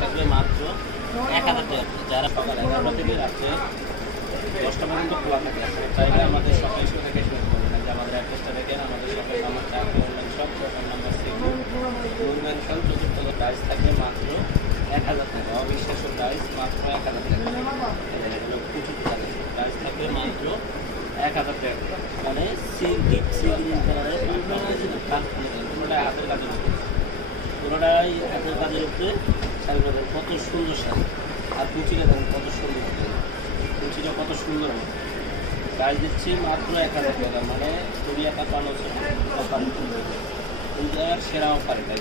থাকবে মাত্র 1000 টাকা। যারা সকাল 11টা থেকে রাত্রে 10টা পর্যন্ত খোলা থাকে, চাইলে আমাদের সকাল থেকে শুরু করবেন। যে আমাদের অ্যাড্রেসটা দেখেন, আমাদের সকাল নাম্বার 4 সব দোকান নাম্বার 6 নুরমেনশন চতুর্থ। প্রাইস থাকবে মাত্র 1000 টাকা। অবিশ্বাস্য প্রাইস, মাত্র 1000 টাকা। প্রাইস থাকবে মাত্র 1000 টাকা। মানে গ্রিন কালারের পুরোটাই হাতের কাজের উপরে, পুরোটাই হাতের কাজের উপরে শাড়িগুলো দেখেন কত সুন্দর শাড়ি। আর কুচিটা দেখেন কত সুন্দর, কুচিটা কত সুন্দর হবে। প্রাইস দিচ্ছি মাত্র 1000 টাকা। মানে কোরিয়া পাঠানো অফার, ইন্ডিয়ার সেরা অফার এটা।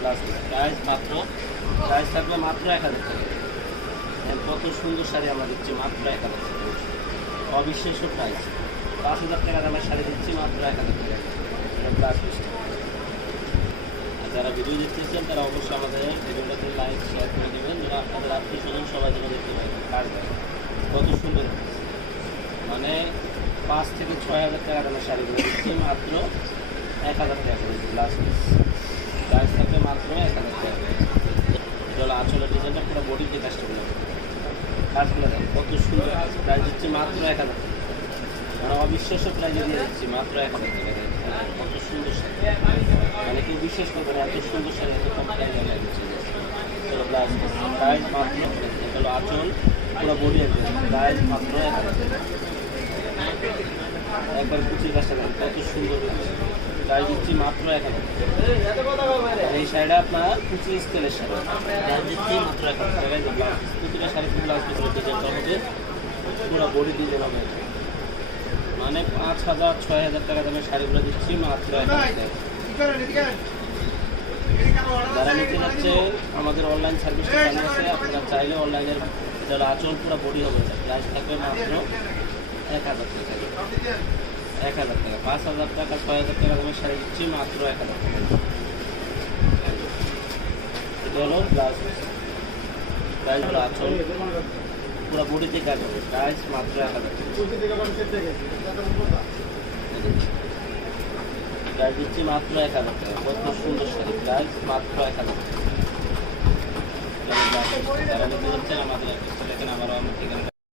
প্লাস প্রাইস মাত্র, প্রাইস থাকবে মাত্র 1000 টাকা। কত সুন্দর শাড়ি আমরা দিচ্ছি মাত্র 1000 টাকা। অবিশ্বাস্য প্রাইস। 5000 টাকা দামের শাড়ি দিচ্ছি মাত্র 1000 টাকা। প্লাস যারা ভিডিও দেখতেছেন তারা অবশ্যই আমাদের ভিডিওটাতে লাইক শেয়ার করে দেবেন, যারা আপনাদের আত্মীয় স্বজন সবাই যেন দেখতে পাবেন। কাজ কত সুন্দর, মানে 5 থেকে 6000 টাকা দামের শাড়িগুলো দিচ্ছি মাত্র 1000 টাকা করে। লাস্ট প্রাইস থাকবে মাত্র 1000 টাকা। জল আঁচলের ডিজাইনটা পুরো বডিতে কাজটা কাজগুলো দেন কত সুন্দর। প্রাইস দিচ্ছি মাত্র 1000 টাকা। মানে অবিশ্বাস্য প্রাইজে দিয়ে দিচ্ছি মাত্র 1000 টাকা। কত সুন্দর শাড়ি, মানে কেউ বিশ্বাস করবে না এত সুন্দর শাড়ি এত কম প্রাইজে আমরা দিচ্ছি। প্রাইস মাত্র, হলো আঁচল পুরো বডি আসবে। প্রাইস মাত্র 1000 টাকা। একবার কুচির কাজটা দেন কত সুন্দর, প্রাইস দিচ্ছি মাত্র 1000 টাকা। এই শাড়িটা আপনার কুচি স্কেলের শাড়ি, প্রাইস দিচ্ছি মাত্র 1000 টাকায়। কুচিটা শাড়ি ফুল আসবে, ডিজাইনটা হবে পুরো বডি ডিজাইন হবে। মানে 5000-6000 টাকা দামের শাড়িগুলো দিচ্ছি মাত্র 1000 টাকা। যারা নিতে যাচ্ছে আমাদের অনলাইন সার্ভিসটা চালু আছে, আপনারা চাইলে অনলাইনের যারা আঁচল পুরো বডি হবে। প্রাইস থাকবে মাত্র 1000 টাকা। 1000 টাকা, 5000 টাকা 6000 টাকা দামের শাড়ি দিচ্ছি মাত্র 1000 টাকা। এটা হলো ব্লাউজ, প্রাইস হলো আঁচল পুরো বডিতে কাজ হবে। প্রাইস মাত্র 1000 টাকা। প্রাইস দিচ্ছি মাত্র 1000 টাকা। কত সুন্দর শাড়ি, প্রাইস মাত্র 1000 টাকা। যারা নিতে যাচ্ছেন আমাদের দেখেন, আবারও আমার ঠিকানা